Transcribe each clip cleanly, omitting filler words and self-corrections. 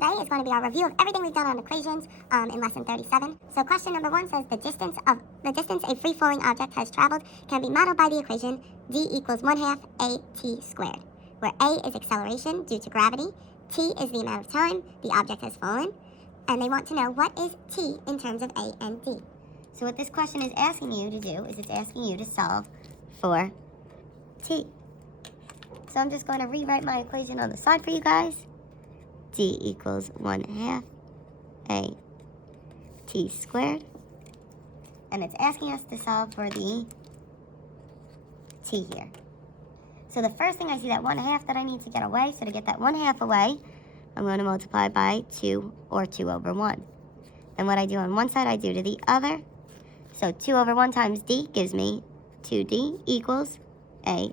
today is going to be our review of everything we've done on equations in lesson 37. So question number 1 says the distance a free-falling object has traveled can be modeled by the equation d equals 1/2 at squared, where a is acceleration due to gravity, t is the amount of time the object has fallen, and they want to know what is t in terms of a and d. So what this question is asking you to do is it's asking you to solve for t. So I'm just going to rewrite my equation on the side for you guys. D equals 1/2 a t squared. And it's asking us to solve for the t here. So the first thing I see that 1/2 that I need to get away. So to get that 1/2 away, I'm going to multiply by 2 or 2 over 1. And what I do on one side, I do to the other. So 2 over 1 times d gives me 2d equals at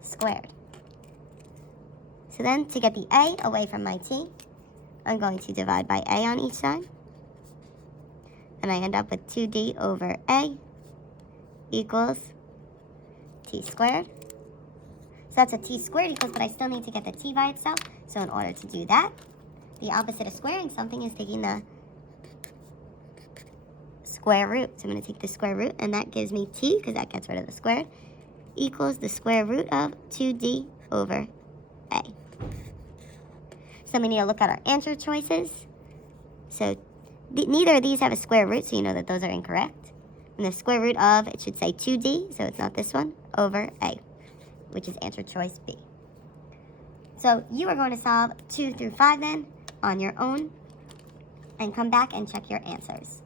squared. So then, to get the a away from my t, I'm going to divide by a on each side. And I end up with 2d over a equals t squared. So that's a t squared equals, but I still need to get the t by itself. So in order to do that, the opposite of squaring something is taking the square root. So I'm going to take the square root, and that gives me t, because that gets rid of the squared, equals the square root of 2d over a. So we need to look at our answer choices. So neither of these have a square root, so you know that those are incorrect. And the square root of, it should say 2d, so it's not this one, over a, which is answer choice B. So you are going to solve 2 through 5 then on your own and come back and check your answers.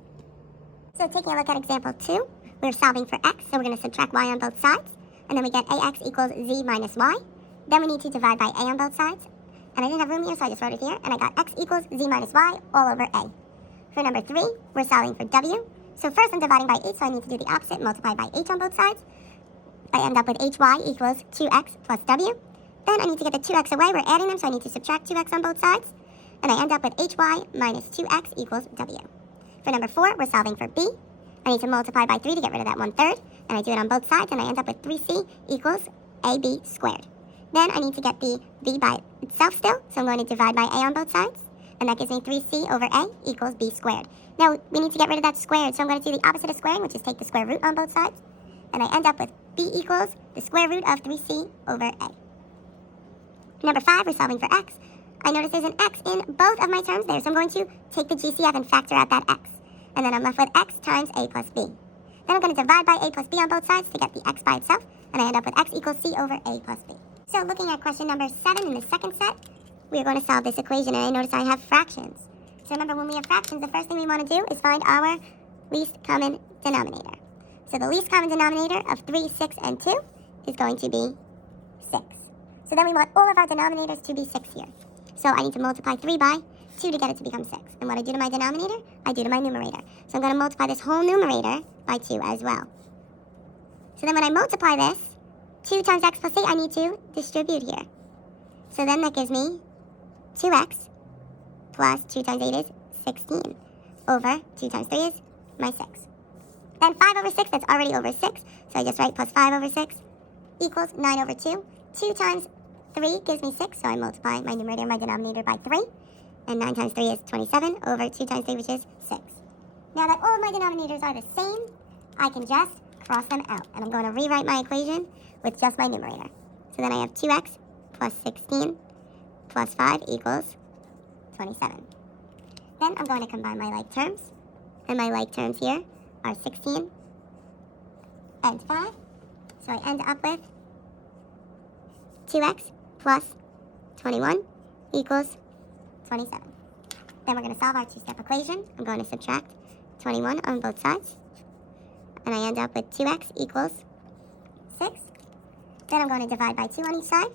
So taking a look at example 2, we're solving for x, so we're going to subtract y on both sides, and then we get ax equals z minus y. Then we need to divide by a on both sides. And I didn't have room here, so I just wrote it here. And I got x equals z minus y all over a. For number 3, we're solving for w. So first I'm dividing by h, so I need to do the opposite, multiply by h on both sides. I end up with hy equals 2x plus w. Then I need to get the 2x away. We're adding them, so I need to subtract 2x on both sides. And I end up with hy minus 2x equals w. For number 4, we're solving for b. I need to multiply by 3 to get rid of that 1/3. And I do it on both sides, and I end up with 3c equals ab squared. Then I need to get the b by itself still, so I'm going to divide by a on both sides. And that gives me 3c over a equals b squared. Now, we need to get rid of that squared, so I'm going to do the opposite of squaring, which is take the square root on both sides. And I end up with b equals the square root of 3c over a. Number 5, we're solving for x. I notice there's an x in both of my terms there, so I'm going to take the GCF and factor out that x. And then I'm left with x times a plus b. Then I'm going to divide by a plus b on both sides to get the x by itself, and I end up with x equals c over a plus b. So looking at question number 7 in the second set, we are going to solve this equation, and I notice I have fractions. So remember, when we have fractions, the first thing we want to do is find our least common denominator. So the least common denominator of 3, 6, and 2 is going to be 6. So then we want all of our denominators to be 6 here. So I need to multiply 3 by 2 to get it to become 6. And what I do to my denominator, I do to my numerator. So I'm going to multiply this whole numerator by 2 as well. So then when I multiply this, 2 times x plus 8, I need to distribute here. So then that gives me 2x plus 2 times 8 is 16 over 2 times 3 is my 6. Then 5 over 6, that's already over 6. So I just write plus 5 over 6 equals 9 over 2. 2 times 3 gives me 6, so I multiply my numerator and my denominator by 3. And 9 times 3 is 27 over 2 times 3, which is 6. Now that all of my denominators are the same, I can just cross them out. And I'm going to rewrite my equation with just my numerator. So then I have 2x plus 16 plus 5 equals 27. Then I'm going to combine my like terms. And my like terms here are 16 and 5. So I end up with 2x plus 21 equals 27. Then we're going to solve our two-step equation. I'm going to subtract 21 on both sides. And I end up with 2x equals 6. Then I'm going to divide by 2 on each side.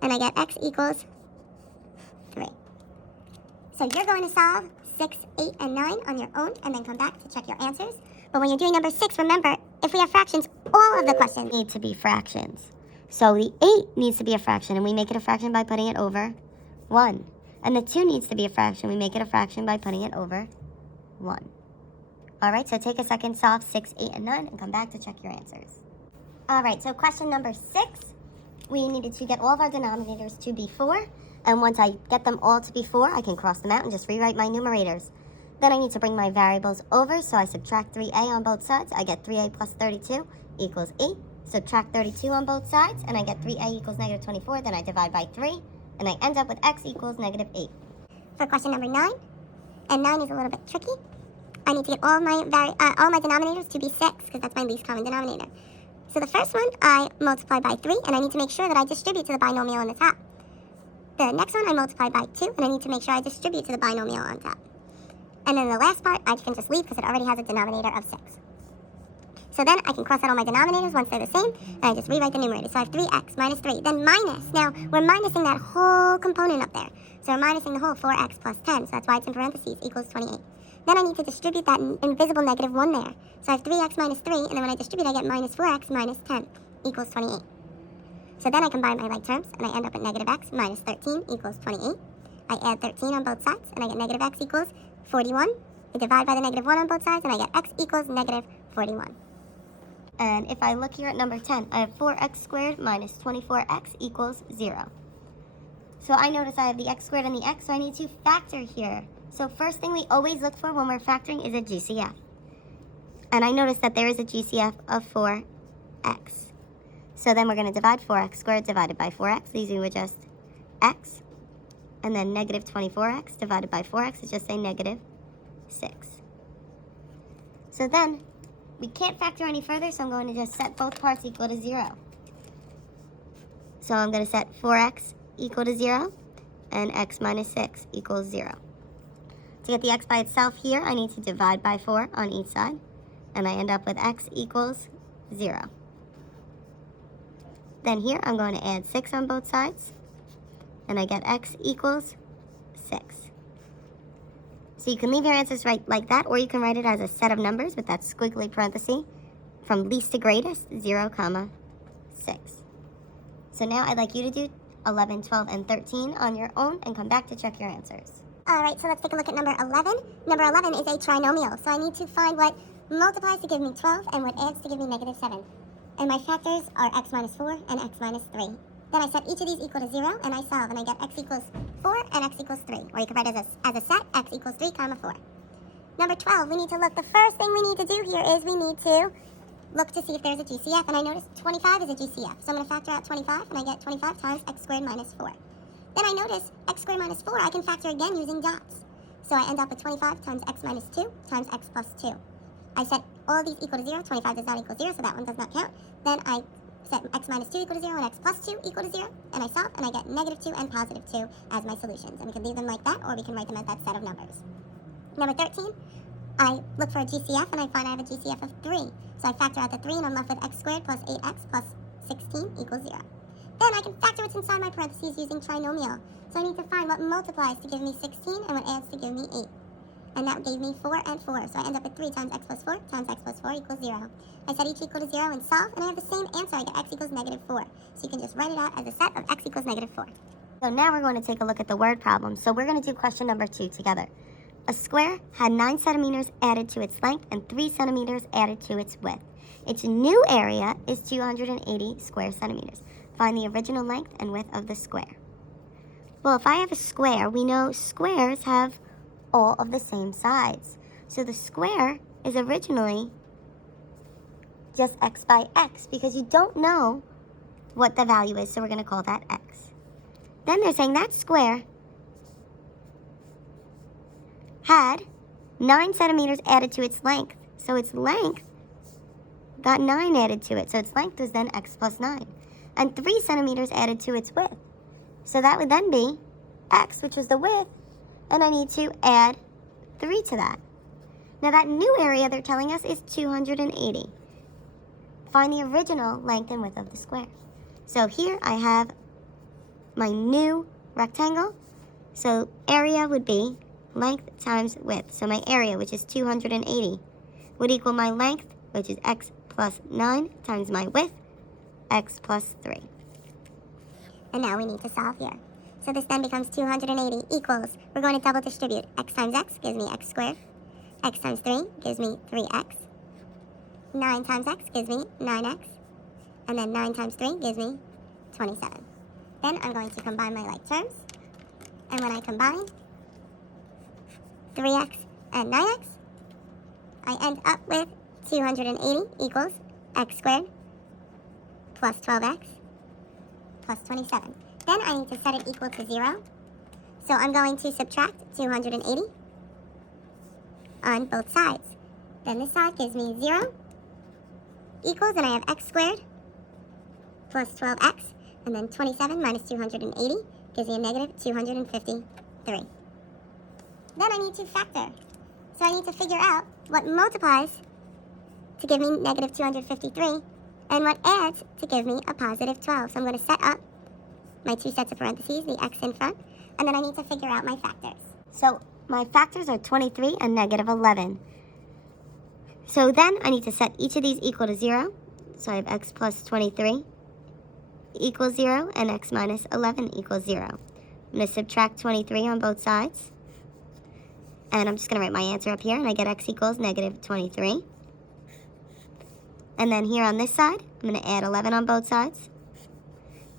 And I get x equals 3. So you're going to solve 6, 8, and 9 on your own, and then come back to check your answers. But when you're doing number 6, remember, if we have fractions, all of the questions need to be fractions. So the 8 needs to be a fraction, and we make it a fraction by putting it over 1. And the 2 needs to be a fraction. We make it a fraction by putting it over 1. All right, so take a second, solve 6, 8, and 9, and come back to check your answers. All right, so question number 6, we needed to get all of our denominators to be 4. And once I get them all to be 4, I can cross them out and just rewrite my numerators. Then I need to bring my variables over, so I subtract 3a on both sides. I get 3a plus 32 equals 8. Subtract 32 on both sides, and I get 3a equals negative 24. Then I divide by 3, and I end up with x equals negative 8. For question number 9, and 9 is a little bit tricky. I need to get all my denominators to be 6, because that's my least common denominator. So the first one, I multiply by 3, and I need to make sure that I distribute to the binomial on the top. The next one, I multiply by 2, and I need to make sure I distribute to the binomial on top. And then the last part, I can just leave because it already has a denominator of 6. So then I can cross out all my denominators once they're the same, and I just rewrite the numerator. So I have 3x minus 3. Then minus. Now, we're minusing that whole component up there. So we're minusing the whole 4x plus 10, so that's why it's in parentheses, equals 28. Then I need to distribute that invisible negative 1 there. So I have 3x minus 3, and then when I distribute, I get minus 4x minus 10 equals 28. So then I combine my like terms, and I end up at negative x minus 13 equals 28. I add 13 on both sides, and I get negative x equals 41. I divide by the negative 1 on both sides, and I get x equals negative 41. And if I look here at number 10, I have 4x squared minus 24x equals 0. So I notice I have the x squared and the x, so I need to factor here. So first thing we always look for when we're factoring is a GCF. And I notice that there is a GCF of 4x. So then we're going to divide 4x squared divided by 4x, leaving with just x. And then negative 24x divided by 4x is just a negative 6. So then we can't factor any further, so I'm going to just set both parts equal to 0. So I'm going to set 4x equal to 0 and x minus 6 equals 0. To get the x by itself here, I need to divide by 4 on each side, and I end up with x equals 0. Then here, I'm going to add 6 on both sides, and I get x equals 6. So you can leave your answers right like that, or you can write it as a set of numbers with that squiggly parenthesis from least to greatest, 0, 6. So now I'd like you to do 11, 12, and 13 on your own and come back to check your answers. Alright, so let's take a look at number 11. Number 11 is a trinomial, so I need to find what multiplies to give me 12 and what adds to give me negative 7. And my factors are x minus 4 and x minus 3. Then I set each of these equal to 0, and I solve, and I get x equals 4 and x equals 3. Or you can write it as a set, x equals 3, 4. Number 12, we need to look. The first thing we need to do here is we need to look to see if there's a GCF. And I notice 25 is a GCF. So I'm going to factor out 25, and I get 25 times x squared minus 4. Then I notice x squared minus 4, I can factor again using dots. So I end up with 25 times x minus 2 times x plus 2. I set all of these equal to 0. 25 does not equal 0, so that one does not count. Then I set x minus 2 equal to 0 and x plus 2 equal to 0, and I solve, and I get negative 2 and positive 2 as my solutions. And we can leave them like that, or we can write them as that set of numbers. Number 13, I look for a GCF, and I find I have a GCF of 3. So I factor out the 3, and I'm left with x squared plus 8x plus 16 equals 0. Then I can factor what's inside my parentheses using trinomial. So I need to find what multiplies to give me 16 and what adds to give me 8. And that gave me 4 and 4. So I end up with 3 times x plus 4 times x plus 4 equals 0. I set each equal to 0 and solve, and I have the same answer. I get x equals negative 4. So you can just write it out as a set of x equals negative 4. So now we're going to take a look at the word problem. So we're going to do question number 2 together. A square had 9 centimeters added to its length and 3 centimeters added to its width. Its new area is 280 square centimeters. Find the original length and width of the square. Well, if I have a square, we know squares have all of the same sides. So the square is originally just x by x because you don't know what the value is, so we're going to call that x. Then they're saying that square had 9 centimeters added to its length. So its length got 9 added to it. So its length was then x plus 9. And 3 centimeters added to its width. So that would then be x, which was the width, and I need to add 3 to that. Now that new area they're telling us is 280. Find the original length and width of the square. So here I have my new rectangle. So area would be length times width. So my area, which is 280, would equal my length, which is x plus 9, times my width, x plus 3. And now we need to solve here. So this then becomes 280 equals, we're going to double distribute. X times x gives me x squared. X times 3 gives me 3x. 9 times x gives me 9x. And then 9 times 3 gives me 27. Then I'm going to combine my like terms. And when I combine 3x and 9x, I end up with 280 equals x squared plus 12x plus 27. Then I need to set it equal to 0. So I'm going to subtract 280 on both sides. Then this side gives me 0 equals, and I have x squared plus 12x, and then 27 minus 280 gives me a negative 253. Then I need to factor. So I need to figure out what multiplies to give me negative 253 and what adds to give me a positive 12. So I'm going to set up my two sets of parentheses, the x in front, and then I need to figure out my factors. So my factors are 23 and negative 11. So then I need to set each of these equal to 0. So I have x plus 23 equals 0 and x minus 11 equals 0. I'm going to subtract 23 on both sides. And I'm just going to write my answer up here, and I get x equals negative 23. And then here on this side, I'm going to add 11 on both sides.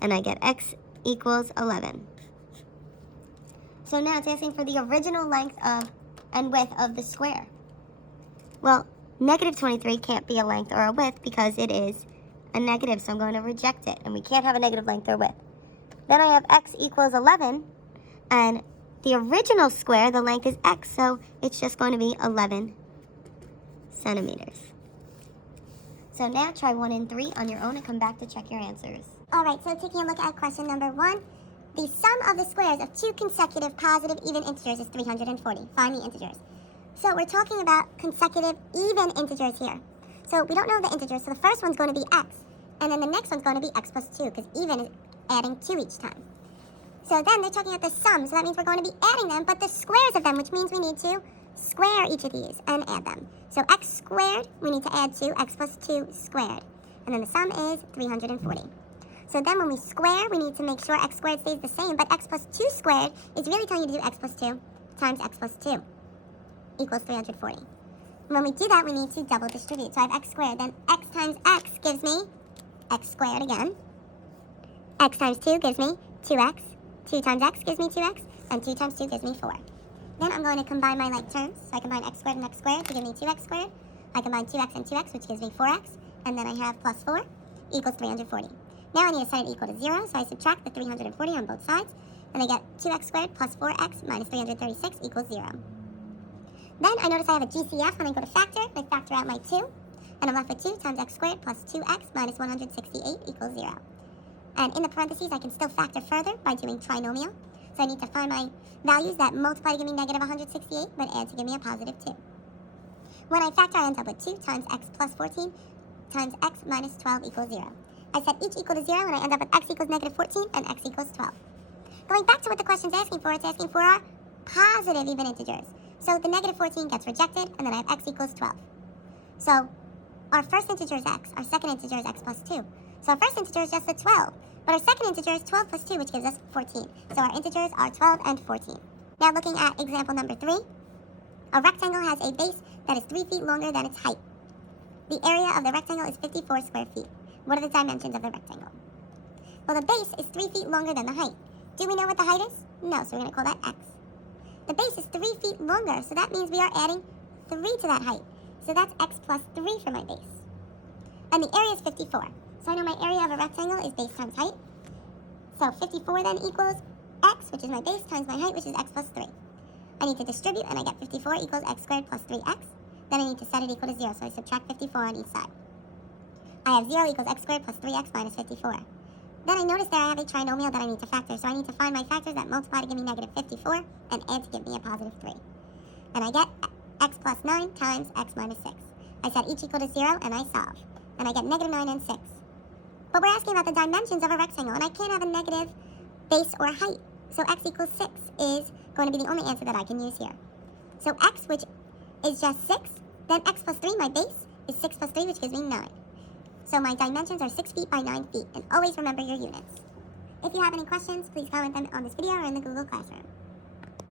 And I get x equals 11. So now it's asking for the original length of and width of the square. Well, negative 23 can't be a length or a width because it is a negative, so I'm going to reject it. And we can't have a negative length or width. Then I have x equals 11, and the original square, the length is x, so it's just going to be 11 centimeters. So now try 1 and 3 on your own and come back to check your answers. Alright, so taking a look at question number 1, the sum of the squares of two consecutive positive even integers is 340. Find the integers. So we're talking about consecutive even integers here. So we don't know the integers, so the first one's going to be x, and then the next one's going to be x plus 2, because even is adding 2 each time. So then they're talking about the sum, so that means we're going to be adding them, but the squares of them, which means we need to square each of these and add them. So x squared, we need to add 2, x plus 2 squared. And then the sum is 340. So then when we square, we need to make sure x squared stays the same, but x plus 2 squared is really telling you to do x plus 2 times x plus 2 equals 340. When we do that, we need to double distribute. So I have x squared, then x times x gives me x squared again. X times 2 gives me 2x. 2 times x gives me 2x, and 2 times 2 gives me 4. Then I'm going to combine my like terms. So I combine x squared and x squared to give me 2x squared. I combine 2x and 2x, which gives me 4x. And then I have plus 4 equals 340. Now I need to set it equal to 0, so I subtract the 340 on both sides. And I get 2x squared plus 4x minus 336 equals 0. Then I notice I have a GCF when I go to factor. I factor out my 2. And I'm left with 2 times x squared plus 2x minus 168 equals 0. And in the parentheses, I can still factor further by doing trinomial. So I need to find my values that multiply to give me negative 168, but add to give me a positive 2. When I factor, I end up with 2 times x plus 14 times x minus 12 equals 0. I set each equal to 0, and I end up with x equals negative 14 and x equals 12. Going back to what the question's asking for, it's asking for our positive even integers. So the negative 14 gets rejected, and then I have x equals 12. So our first integer is x, our second integer is x plus 2. So our first integer is just a 12, but our second integer is 12 plus 2, which gives us 14. So our integers are 12 and 14. Now looking at example number 3, a rectangle has a base that is 3 feet longer than its height. The area of the rectangle is 54 square feet. What are the dimensions of the rectangle? Well, the base is 3 feet longer than the height. Do we know what the height is? No, so we're going to call that x. The base is 3 feet longer, so that means we are adding 3 to that height. So that's x plus 3 for my base. And the area is 54. So I know my area of a rectangle is base times height. So 54 then equals x, which is my base, times my height, which is x plus 3. I need to distribute, and I get 54 equals x squared plus 3x. Then I need to set it equal to 0, so I subtract 54 on each side. I have 0 equals x squared plus 3x minus 54. Then I notice there I have a trinomial that I need to factor, so I need to find my factors that multiply to give me negative 54 and add to give me a positive 3. And I get x plus 9 times x minus 6. I set each equal to 0, and I solve. And I get negative 9 and 6. But we're asking about the dimensions of a rectangle, and I can't have a negative base or height. So x equals 6 is going to be the only answer that I can use here. So x, which is just 6, then x plus 3, my base, is 6 plus 3, which gives me 9. So my dimensions are 6 feet by 9 feet, and always remember your units. If you have any questions, please comment them on this video or in the Google Classroom.